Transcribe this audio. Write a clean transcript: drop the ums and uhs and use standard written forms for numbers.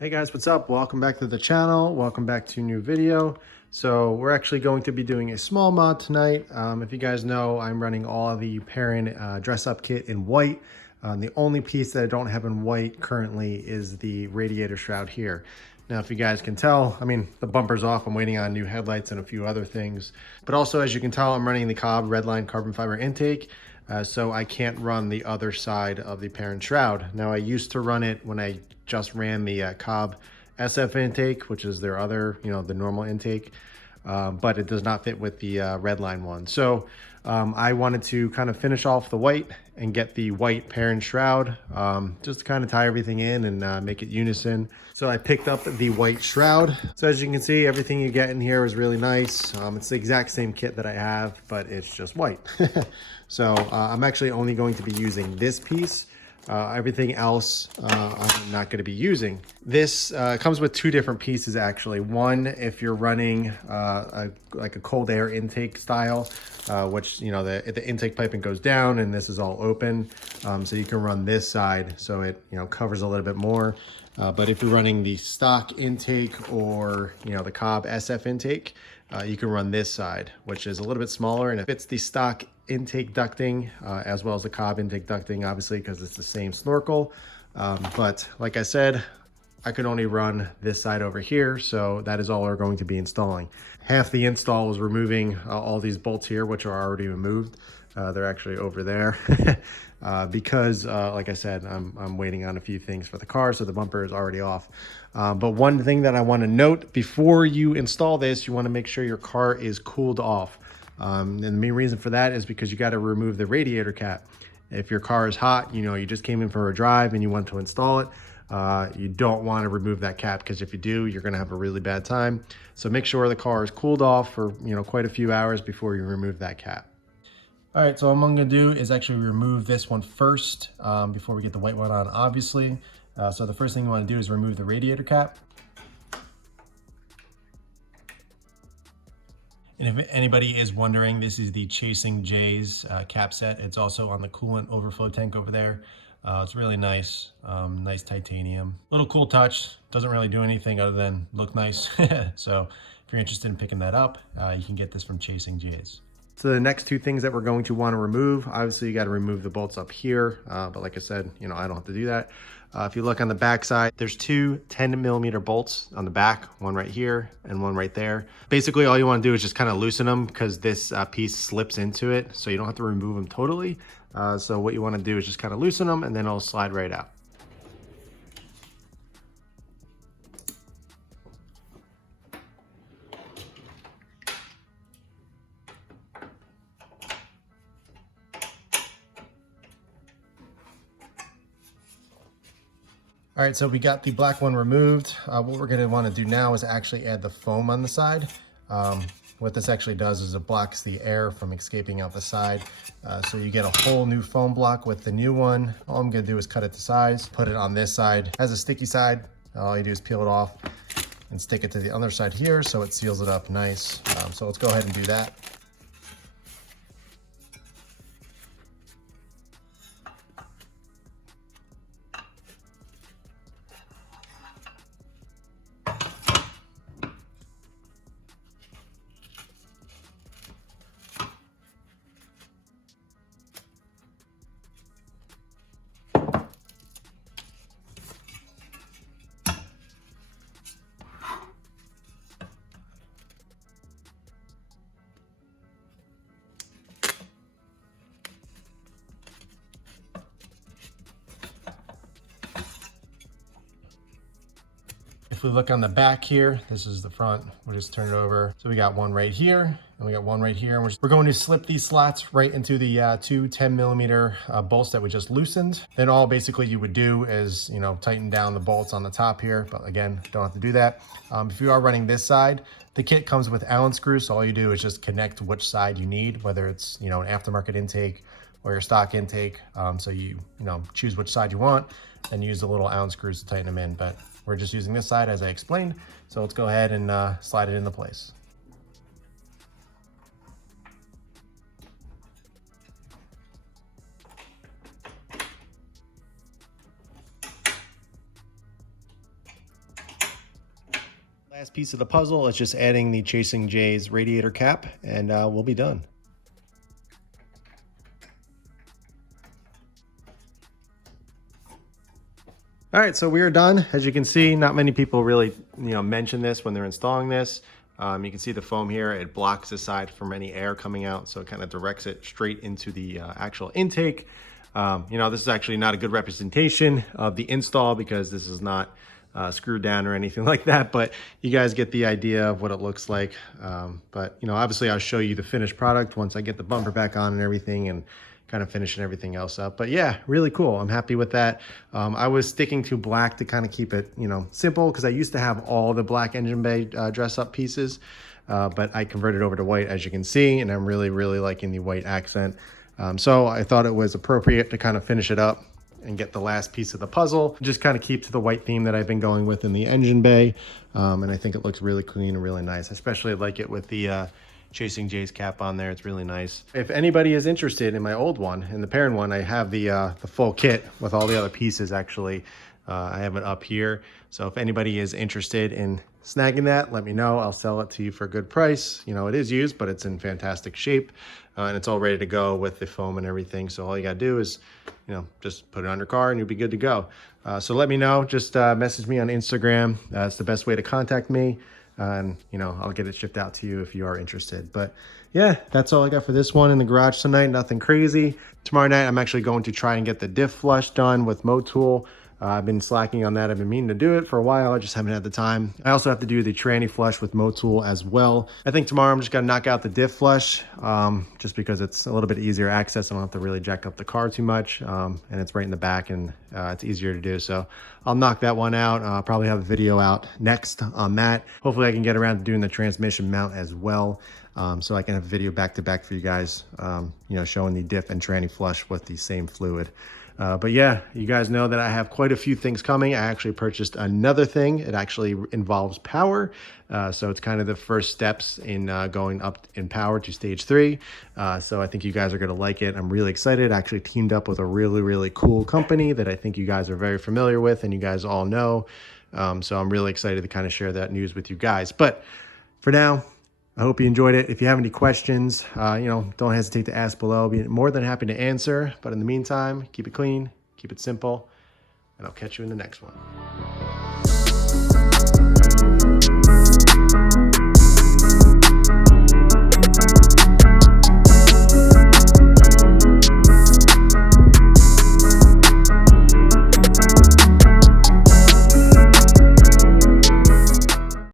Hey guys, what's up? Welcome back to the channel. Welcome back to a new video. So we're actually going to be doing a small mod tonight. If you guys know, I'm running all of the Perrin dress up kit in white. The only piece that I don't have in white currently is the radiator shroud here. Now, if you guys can tell, I mean, the bumper's off. I'm waiting on new headlights and a few other things. But also, as you can tell, I'm running the Cobb Redline carbon fiber intake. So I can't run the other side of the Perrin shroud. Now, I used to run it when I just ran the Cobb SF intake, which is their other, the normal intake, but it does not fit with the Redline one. So I wanted to kind of finish off the white and get the white Perrin shroud, just to kind of tie everything in and make it unison. So I picked up the white shroud. So as you can see, everything you get in here is really nice. It's the exact same kit that I have, but it's just white. So I'm actually only going to be using this piece. Everything else I'm not going to be using. This comes with two different pieces actually. One, if you're running like a cold air intake style, which the intake piping goes down and this is all open, so you can run this side so it covers a little bit more. But if you're running the stock intake or the Cobb SF intake, you can run this side, which is a little bit smaller and it fits the stock intake ducting as well as the Cobb intake ducting, obviously, because it's the same snorkel. But like I said, I could only run this side over here, so that is all we're going to be installing. Half the install was removing all these bolts here, which are already removed. They're actually over there because, like I said, I'm waiting on a few things for the car, so the bumper is already off. But one thing that I want to note, before you install this, you want to make sure your car is cooled off. And the main reason for that is because you got to remove the radiator cap. If your car is hot, you just came in for a drive and you want to install it, you don't want to remove that cap, because if you do, you're going to have a really bad time. So make sure the car is cooled off for quite a few hours before you remove that cap. All right, so what I'm going to do is actually remove this one first before we get the white one on, obviously. So the first thing you want to do is remove the radiator cap. And if anybody is wondering, this is the Chasing J's cap set. It's also on the coolant overflow tank over there. It's really nice, nice titanium. Little cool touch, doesn't really do anything other than look nice. So if you're interested in picking that up, you can get this from Chasing J's. So the next two things that we're going to want to remove, obviously you got to remove the bolts up here. But like I said, I don't have to do that. If you look on the back side, there's two 10mm bolts on the back, one right here and one right there. Basically, all you want to do is just kind of loosen them, because this piece slips into it, so you don't have to remove them totally. So what you want to do is just kind of loosen them and then it'll slide right out. All right, so we got the black one removed. What we're gonna wanna do now is actually add the foam on the side. What this actually does is it blocks the air from escaping out the side. So you get a whole new foam block with the new one. All I'm gonna do is cut it to size, put it on this side. It has a sticky side. All you do is peel it off and stick it to the other side here so it seals it up nice. So let's go ahead and do that. If we look on the back here, this is the front. We'll just turn it over. So we got one right here, and we got one right here. And we're going to slip these slots right into the two 10mm bolts that we just loosened. Then all basically you would do is, tighten down the bolts on the top here. But again, don't have to do that. If you are running this side, the kit comes with Allen screws. So all you do is just connect which side you need, whether it's, an aftermarket intake or your stock intake. So you choose which side you want and use the little Allen screws to tighten them in. But we're just using this side as I explained. So let's go ahead and slide it into place. Last piece of the puzzle is just adding the Chasing J's radiator cap, and we'll be done. All right, so we are done. As you can see, not many people really, mention this when they're installing this. You can see the foam here. It blocks the side from any air coming out, so it kind of directs it straight into the actual intake. This is actually not a good representation of the install because this is not screwed down or anything like that, but you guys get the idea of what it looks like. But obviously I'll show you the finished product once I get the bumper back on and everything, and kind of finishing everything else up. But yeah, really cool. I'm happy with that. I was sticking to black to kind of keep it, simple, because I used to have all the black engine bay dress up pieces, but I converted over to white, as you can see, and I'm really, really liking the white accent. So I thought it was appropriate to kind of finish it up and get the last piece of the puzzle. Just kind of keep to the white theme that I've been going with in the engine bay. And I think it looks really clean and really nice. Especially like it with the Chasing J's cap on there. It's really nice. If anybody is interested in my old one, in the Perrin one, I have the full kit with all the other pieces actually. I have it up here. So if anybody is interested in snagging that, let me know. I'll sell it to you for a good price. It is used, but it's in fantastic shape. And it's all ready to go with the foam and everything. So all you gotta do is, just put it on your car and you'll be good to go. So let me know. Just message me on Instagram. It's the best way to contact me. And I'll get it shipped out to you if you are interested. But yeah, that's all I got for this one in the garage tonight. Nothing crazy. Tomorrow night I'm actually going to try and get the diff flush done with Motul. I've been slacking on that. I've been meaning to do it for a while. I just haven't had the time. I also have to do the tranny flush with Motul as well. I think tomorrow I'm just gonna knock out the diff flush, just because it's a little bit easier access. I don't have to really jack up the car too much, and it's right in the back, and it's easier to do. So I'll knock that one out. I'll probably have a video out next on that. Hopefully I can get around to doing the transmission mount as well. So I can have a video back to back for you guys, showing the diff and tranny flush with the same fluid. But yeah, you guys know that I have quite a few things coming. I actually purchased another thing. It actually involves power. So it's kind of the first steps in going up in power to stage 3. So I think you guys are going to like it. I'm really excited. I actually teamed up with a really, really cool company that I think you guys are very familiar with and you guys all know. So I'm really excited to kind of share that news with you guys. But for now, I hope you enjoyed it. If you have any questions, don't hesitate to ask below. I'll be more than happy to answer. But in the meantime, keep it clean, keep it simple, and I'll catch you in the next one.